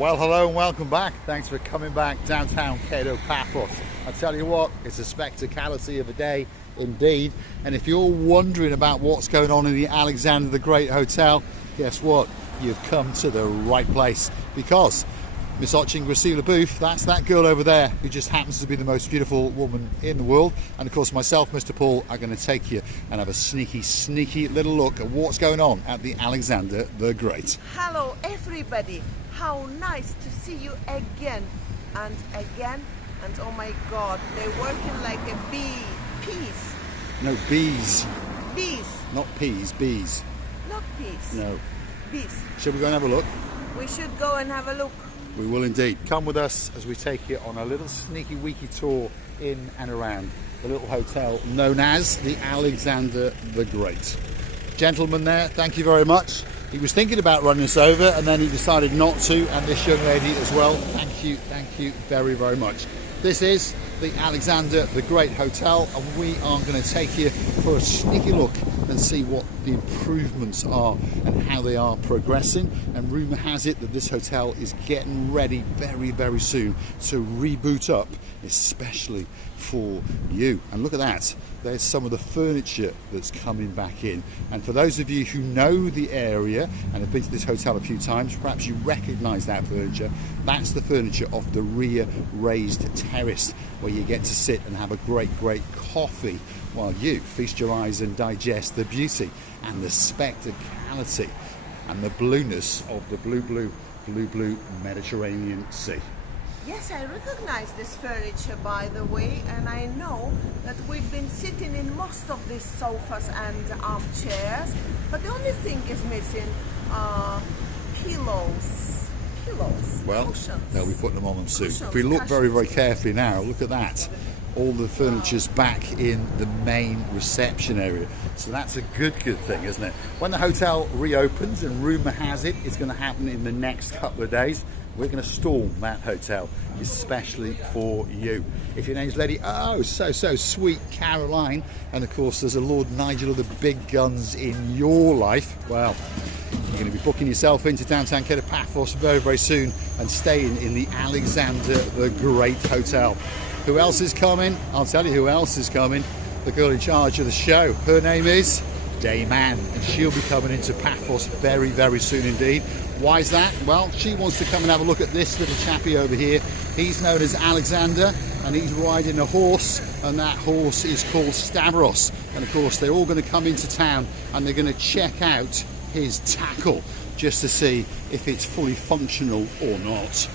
Well, hello and welcome back. Thanks for coming back downtown Cato Paphos. I tell you what, it's a spectacality of a day indeed. And if you're wondering about what's going on in the Alexander the Great Hotel, guess what? You've come to the right place, because Miss Oching Gracila Booth, that's that girl over there who just happens to be the most beautiful woman in the world. And of course myself, Mr. Paul, are going to take you and have a sneaky little look at what's going on at the Alexander the Great. Hello everybody, how nice to see you again and again. And oh my god, they're working like a peas. No, bees. Bees. Not peas, bees. Not peas. No. Bees. Shall we go and have a look? We should go and have a look. We will indeed. Come with us as we take you on a little sneaky weeky tour in and around the little hotel known as the Alexander the Great. Gentleman there, thank you very much. He was thinking about running us over and then he decided not to, and this young lady as well. Thank you very much. This is the Alexander the Great Hotel, and we are going to take you for a sneaky look and see what the improvements are and how they are progressing. And rumour has it that this hotel is getting ready very soon to reboot up, especially for you. And look at that, there's some of the furniture that's coming back in. And for those of you who know the area and have been to this hotel a few times, perhaps you recognise that furniture. That's the furniture of the rear raised terrace, where you get to sit and have a great coffee while you feast your eyes and digest the beauty and the spectacality and the blueness of the blue Mediterranean Sea. Yes, I recognize this furniture, by the way, and I know that we've been sitting in most of these sofas and armchairs, but the only thing is missing pillows. Well, cushions. they'll be putting them on them soon. Cushions, If we look very cushions. carefully now, look at that. All the furniture's back in the main reception area. So that's a good thing, isn't it? When the hotel reopens, and rumour has it it's going to happen in the next couple of days, we're going to storm that hotel, especially for you. If your name's Lady, oh, so sweet Caroline, and of course there's a Lord Nigel of the big guns in your life, well, you're going to be booking yourself into downtown Cato Paphos very soon and staying in the Alexander the Great Hotel. Who else is coming? I'll tell you who else is coming. The girl in charge of the show. Her name is Dame Anne, and she'll be coming into Paphos very soon indeed. Why is that? Well, she wants to come and have a look at this little chappie over here. He's known as Alexander, and he's riding a horse, and that horse is called Stavros. And of course they're all going to come into town and they're going to check out his tackle just to see if it's fully functional or not.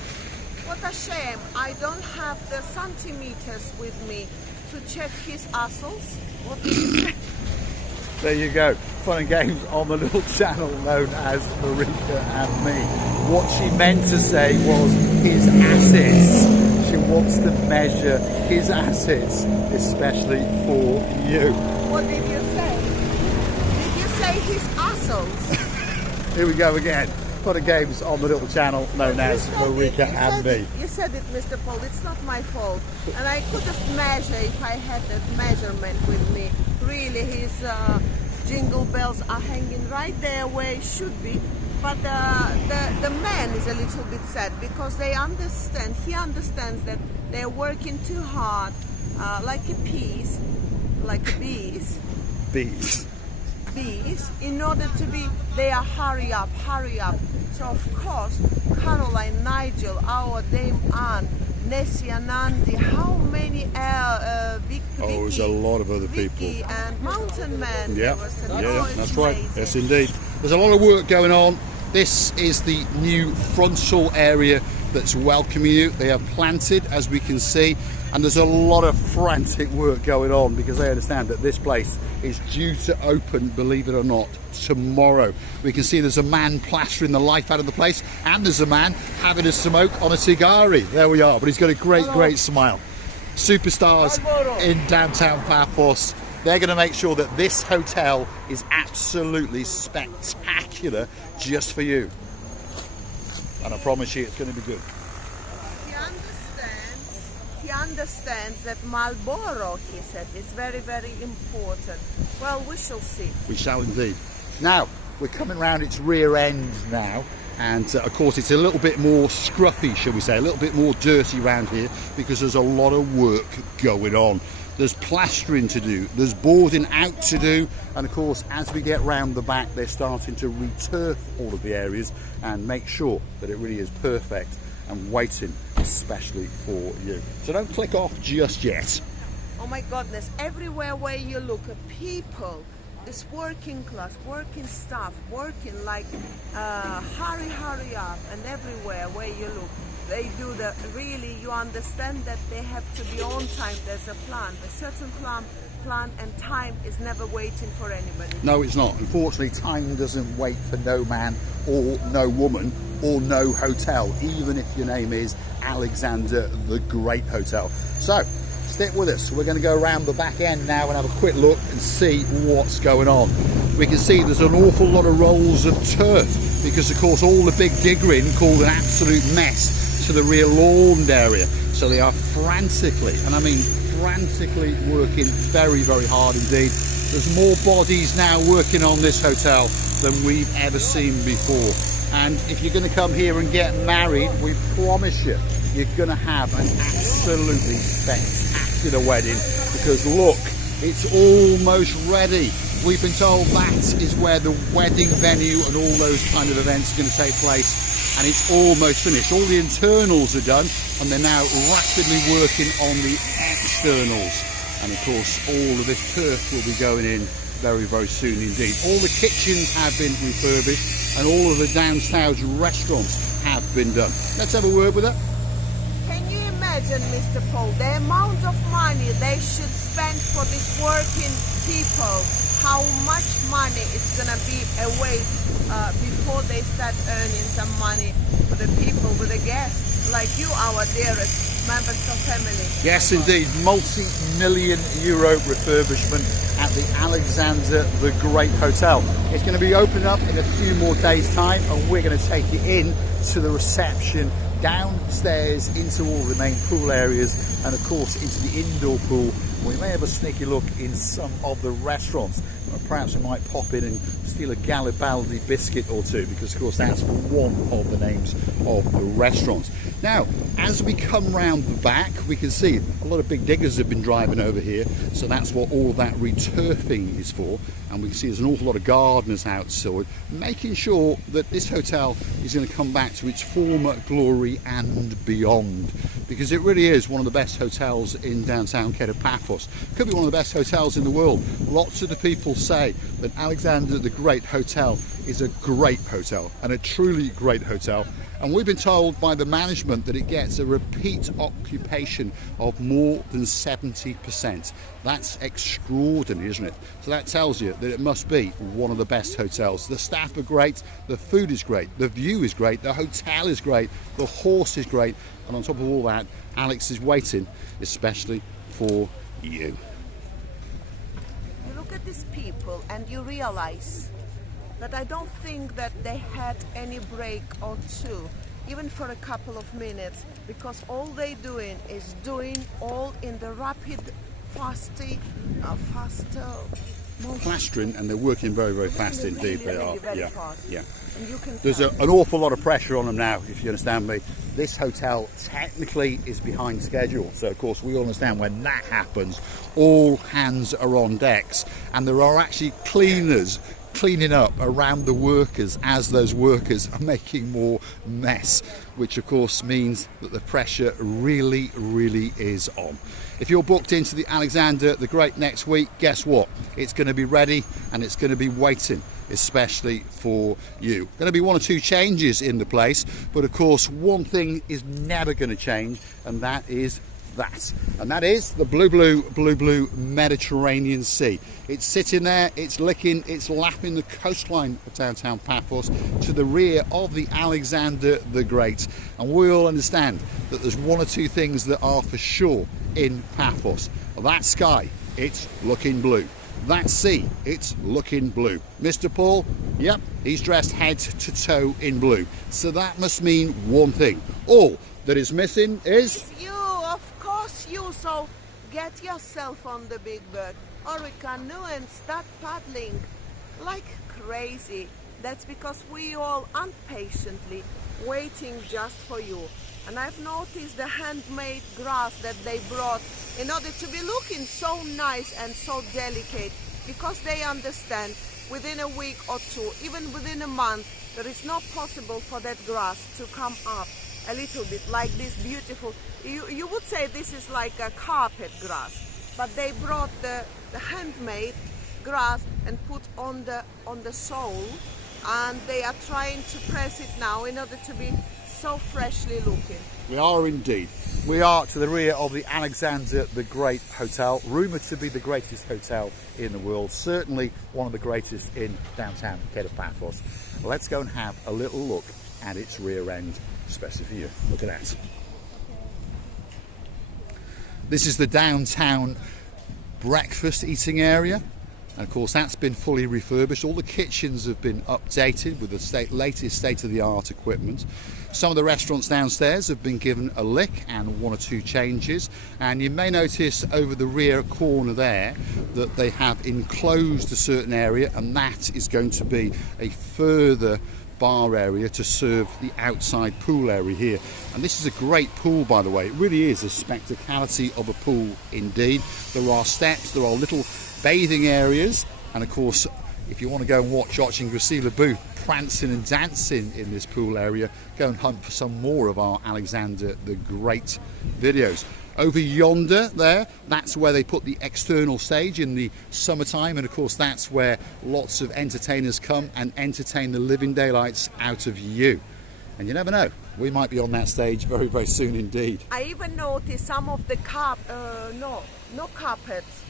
What a shame, I don't have the centimeters with me to check his assholes. What did you say? There you go, fun and games on the little channel known as Marika and me. What she meant to say was his assets. She wants to measure his assets, especially for you. What did you say? Did you say his assholes? Here we go again. Fun and games on the little channel known as Marika and me. You said it, Mr. Paul, it's not my fault. And I could have measured if I had that measurement with me. Really, his jingle bells are hanging right there where it should be. But the man is a little bit sad because he understands that they're working too hard, like a bees, in order to be, they are hurry up. So of course, Caroline, Nigel, our Dame Anne, Nessie and Andy, how many Vicky, there's a lot of other people. And Mountain Man. Yeah, it's that's right. amazing. Yes, indeed. There's a lot of work going on. This is the new frontal area that's welcoming you. They are planted, as we can see, and there's a lot of frantic work going on because they understand that this place is due to open, believe it or not, tomorrow. We can see there's a man plastering the life out of the place, and there's a man having a smoke on a cigari. There we are, but he's got a great smile. Superstars in downtown Paphos. They're going to make sure that this hotel is absolutely spectacular just for you. And I promise you it's going to be good. He understands that Marlborough, he said, is very important. Well, we shall see. We shall indeed. Now, we're coming round its rear end now, And of course it's a little bit more scruffy, shall we say, a little bit more dirty around here because there's a lot of work going on. There's plastering to do, there's boarding out to do, and of course as we get round the back they're starting to re-turf all of the areas and make sure that it really is perfect and waiting especially for you. So don't click off just yet. Oh my goodness, everywhere where you look, people, this working class, working staff, working like hurry up, and everywhere where you look, they do the, really, you understand that they have to be on time. There's a plan, a certain plan, and time is never waiting for anybody. No, it's not. Unfortunately, time doesn't wait for no man or no woman or no hotel, even if your name is Alexander the Great Hotel. So stick with us. We're going to go around the back end now and have a quick look and see what's going on. We can see there's an awful lot of rolls of turf because of course all the big diggering caused an absolute mess to the rear lawn area. So they are frantically, and I mean frantically, working very, very hard indeed. There's more bodies now working on this hotel than we've ever seen before. And if you're going to come here and get married, we promise you, you're going to have an absolutely spectacular wedding, because look, it's almost ready. We've been told that is where the wedding venue and all those kind of events are going to take place, and it's almost finished. All the internals are done and they're now rapidly working on the externals, and of course all of this turf will be going in very, very soon indeed. All the kitchens have been refurbished and all of the downstairs restaurants have been done. Let's have a word with her. Can you imagine, Mr. Paul, the amount of money they should spend for these working people? How much money is going to be away before they start earning some money for the people, with the guests like you, our dearest members of family. Yes, indeed, multi-million euro refurbishment at the Alexander the Great Hotel. It's going to be opened up in a few more days' time, and we're going to take you in to the reception, downstairs into all the main pool areas, and of course into the indoor pool. We may have a sneaky look in some of the restaurants. Perhaps we might pop in and steal a Garibaldi biscuit or two, because of course that's one of the names of the restaurants. Now, as we come round the back, we can see a lot of big diggers have been driving over here, so that's what all that returfing is for. And we can see there's an awful lot of gardeners outside, making sure that this hotel is going to come back to its former glory and beyond, because it really is one of the best hotels in downtown Paphos. Could be one of the best hotels in the world. Lots of the people say that Alexander the Great Hotel is a great hotel, and a truly great hotel. And we've been told by the management that it gets a repeat occupation of more than 70%. That's extraordinary, isn't it? So that tells you that it must be one of the best hotels. The staff are great, the food is great, the view is great, the hotel is great, the horse is great, and on top of all that, Alex is waiting especially for you. You look at these people and you realize that I don't think that they had any break or two, even for a couple of minutes, because all they doing is doing all in the rapid, faster motion. Plastering, and they're working very, very fast indeed. They are. Very Yeah, fast. yeah. And you can There's an awful lot of pressure on them now, if you understand me. This hotel technically is behind schedule, so of course we all understand when that happens, all hands are on decks, and there are actually cleaners cleaning up around the workers as those workers are making more mess, which of course means that the pressure really, really is on. If you're booked into the Alexander the Great next week, guess what? It's going to be ready and it's going to be waiting especially for you. Going to be one or two changes in the place, but of course one thing is never going to change, and that is the blue Mediterranean Sea. It's sitting there, it's licking, it's lapping the coastline of downtown Paphos to the rear of the Alexander the Great. And we all understand that there's one or two things that are for sure in Paphos. That sky, it's looking blue. That sea, it's looking blue. Mr. Paul, yep, he's dressed head to toe in blue. So that must mean one thing. All that is missing is you. So get yourself on the big bird or a canoe and start paddling like crazy That's because we all impatiently waiting just for you. And I've noticed the handmade grass that they brought in order to be looking so nice and so delicate, because they understand within a week or two, even within a month, there is not possible for that grass to come up a little bit like this beautiful. You would say this is like a carpet grass, but they brought the handmade grass and put on the sole, and they are trying to press it now in order to be so freshly looking. We are indeed. We are to the rear of the Alexander the Great Hotel, rumoured to be the greatest hotel in the world, certainly one of the greatest in downtown Paphos. Let's go and have a little look at its rear end, especially for you. Look at that. This is the downtown breakfast eating area. And of course that's been fully refurbished. All the kitchens have been updated with the latest state-of-the-art equipment. Some of the restaurants downstairs have been given a lick and one or two changes. And you may notice over the rear corner there that they have enclosed a certain area, and that is going to be a further bar area to serve the outside pool area here. And this is a great pool, by the way. It really is a spectacality of a pool indeed. There are steps, there are little bathing areas, and of course if you want to go and watching Gracila Booth prancing and dancing in this pool area, go and hunt for some more of our Alexander the Great videos. Over yonder there, that's where they put the external stage in the summertime, and of course that's where lots of entertainers come and entertain the living daylights out of you. And you never know, we might be on that stage very, very soon indeed. I even noticed some of the no carpets,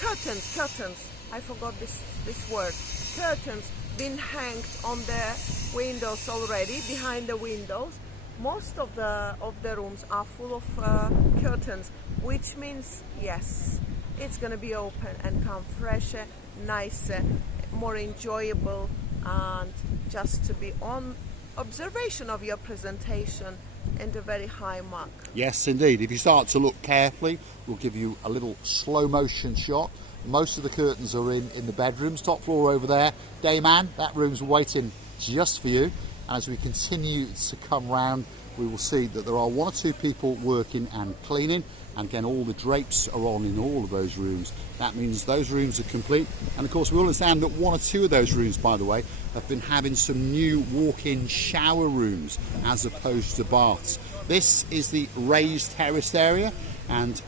curtains, I forgot this word, curtains been hanged on the windows already, behind the windows. Most of the rooms are full of curtains, which means yes, it's gonna be open and come fresher, nicer, more enjoyable, and just to be on observation of your presentation and a very high mark. Yes indeed. If you start to look carefully, we'll give you a little slow motion shot. Most of the curtains are in the bedrooms. Top floor over there, day man, that room's waiting just for you. And as we continue to come round, we will see that there are one or two people working and cleaning, and again all the drapes are on in all of those rooms. That means those rooms are complete. And of course we understand that one or two of those rooms, by the way, have been having some new walk-in shower rooms as opposed to baths. This is the raised terraced area, and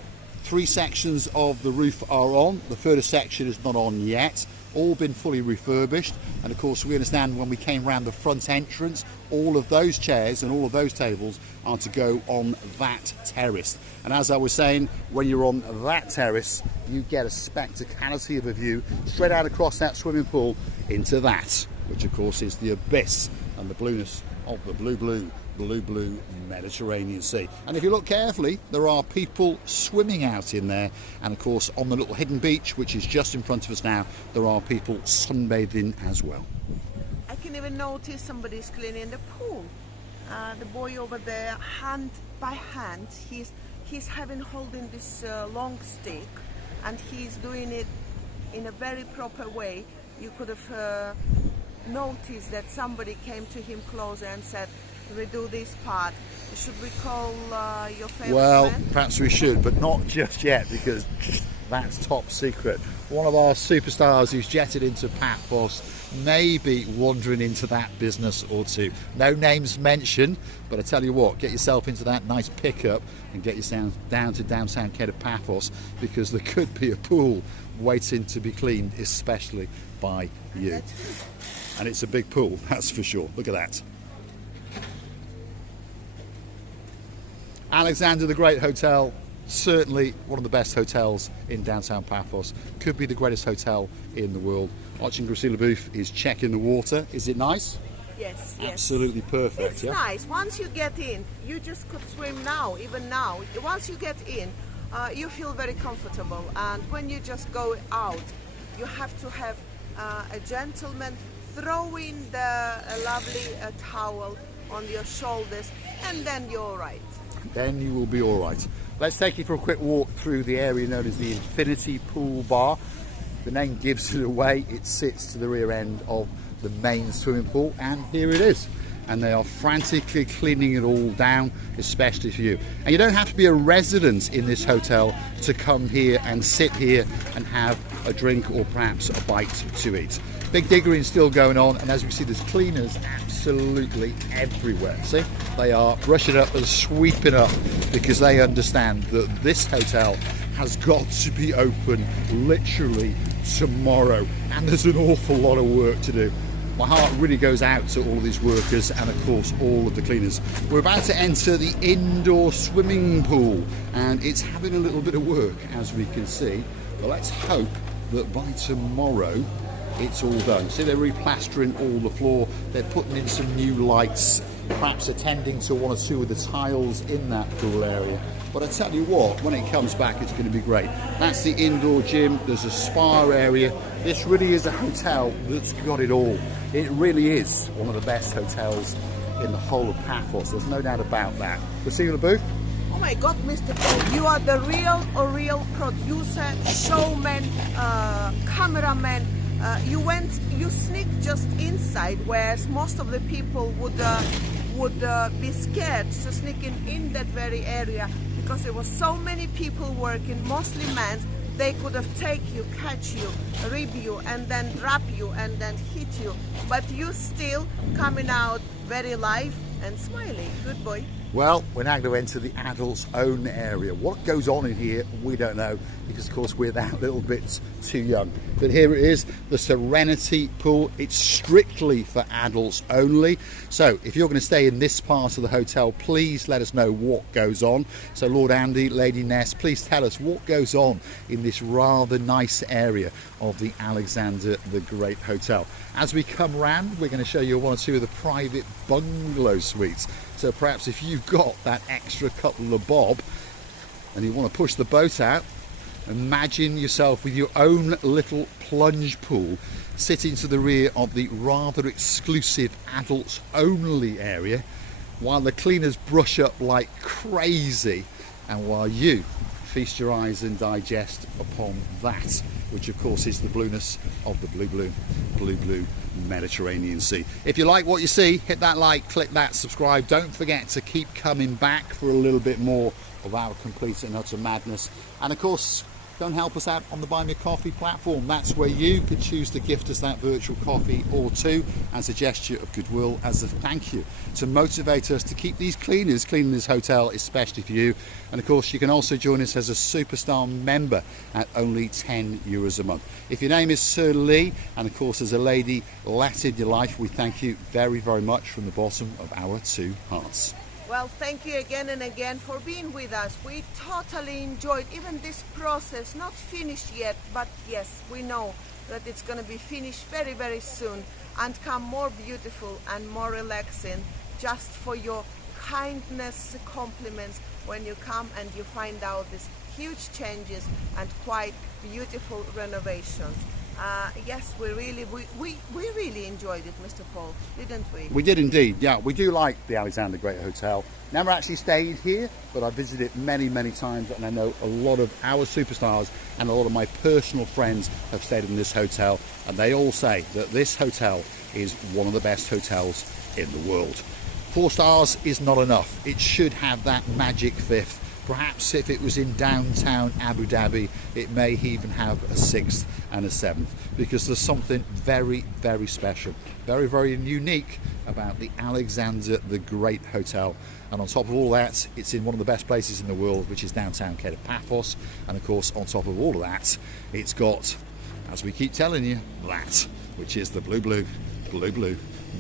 3 sections of the roof are on. The further section is not on yet. All been fully refurbished, and of course we understand when we came round the front entrance, all of those chairs and all of those tables are to go on that terrace. And as I was saying, when you're on that terrace, you get a spectacality of a view straight out across that swimming pool into that, which of course is the abyss and the blueness of the blue Mediterranean Sea. And if you look carefully, there are people swimming out in there, and of course on the little hidden beach which is just in front of us now, there are people sunbathing as well. I can even notice somebody's cleaning the pool. The boy over there, hand by hand, he's holding this long stick, and he's doing it in a very proper way. You could have noticed that somebody came to him closer and said, we do this part. Should we call your favorite man? Perhaps we should, but not just yet, because that's top secret. One of our superstars who's jetted into Paphos may be wandering into that business or two. No names mentioned, but I tell you what, get yourself into that nice pickup and get yourself down to downtown Paphos, because there could be a pool waiting to be cleaned, especially by you. And it's a big pool, that's for sure. Look at that. Alexander the Great Hotel, certainly one of the best hotels in downtown Paphos. Could be the greatest hotel in the world. Watching Gracila Booth is checking the water. Is it nice? Yes. Absolutely perfect. It's nice. Once you get in, you just could swim now, even now. Once you get in, you feel very comfortable. And when you just go out, you have to have a gentleman throwing the lovely towel on your shoulders, and then you're all right. Then you will be all right. Let's take you for a quick walk through the area known as the Infinity Pool Bar. The name gives it away. It sits to the rear end of the main swimming pool, and here it is. And they are frantically cleaning it all down, especially for you. And you don't have to be a resident in this hotel to come here and sit here and have a drink or perhaps a bite to eat. Big diggering still going on, and as we see, there's cleaners absolutely everywhere. See, they are brushing up and sweeping up because they understand that this hotel has got to be open literally tomorrow, and there's an awful lot of work to do. My heart really goes out to all of these workers and of course all of the cleaners. We're about to enter the indoor swimming pool, and it's having a little bit of work, as we can see, but let's hope that by tomorrow it's all done. See, they're replastering all the floor, they're putting in some new lights, perhaps attending to one or two of the tiles in that pool area. But I tell you what, when it comes back, it's going to be great. That's the indoor gym, there's a spa area. This really is a hotel that's got it all. It really is one of the best hotels in the whole of Paphos. There's no doubt about that. We'll see you in the booth. Oh my God, Mr. Paul, you are the real producer, showman, cameraman. You sneaked just inside, whereas most of the people would be scared to sneak in that very area, because there were so many people working, mostly men. They could have take you, catch you, rib you, and then drop you, and then hit you. But you still coming out very live and smiling. Good boy. Well, we're now going to enter the adults' own area. What goes on in here, we don't know, because of course we're that little bit too young. But here it is, the Serenity Pool. It's strictly for adults only. So if you're going to stay in this part of the hotel, please let us know what goes on. So Lord Andy, Lady Ness, please tell us what goes on in this rather nice area of the Alexander the Great Hotel. As we come round, we're going to show you one or two of the private bungalow suites. So perhaps if you've got that extra couple of bob and you want to push the boat out, imagine yourself with your own little plunge pool sitting to the rear of the rather exclusive adults only area, while the cleaners brush up like crazy, and while you feast your eyes and digest upon that, which of course is the blueness of the blue Mediterranean Sea. If you like what you see, hit that like, click that subscribe. Don't forget to keep coming back for a little bit more of our complete and utter madness. And of course, go and help us out on the Buy Me a Coffee platform. That's where you could choose to gift us that virtual coffee or two as a gesture of goodwill, as a thank you, to motivate us to keep these cleaners cleaning this hotel, especially for you. And of course, you can also join us as a superstar member at only €10 a month. If your name is Sir Lee, and of course as a lady latted your life, we thank you very, very much from the bottom of our two hearts. Well, thank you again and again for being with us. We totally enjoyed even this process, not finished yet, but yes, we know that it's going to be finished very, very soon and come more beautiful and more relaxing, just for your kindness compliments when you come and you find out these huge changes and quite beautiful renovations. Yes, we really enjoyed it, Mr. Paul, didn't we? We did indeed, yeah. We do like the Alexander the Great Hotel. Never actually stayed here, but I visited it many, many times, and I know a lot of our superstars and a lot of my personal friends have stayed in this hotel, and they all say that this hotel is one of the best hotels in the world. 4 stars is not enough. It should have that magic fifth. Perhaps if it was in downtown Abu Dhabi, it may even have a 6th and a 7th, because there's something very, very special, very, very unique about the Alexander the Great Hotel. And on top of all that, it's in one of the best places in the world, which is downtown Paphos. And of course, on top of all of that, it's got, as we keep telling you, that, which is the blue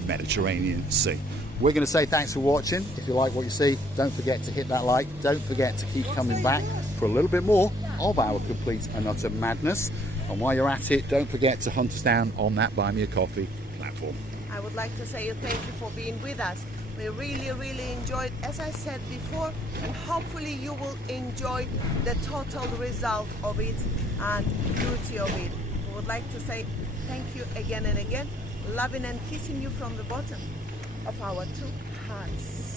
Mediterranean Sea. We're going to say thanks for watching. If you like what you see, don't forget to hit that like. Don't forget to keep coming back for a little bit more of our complete and utter madness. And while you're at it, don't forget to hunt us down on that Buy Me a Coffee platform. I would like to say thank you for being with us. We really, really enjoyed, as I said before, and hopefully you will enjoy the total result of it and beauty of it. We would like to say thank you again and again, loving and kissing you from the bottom of our two hearts.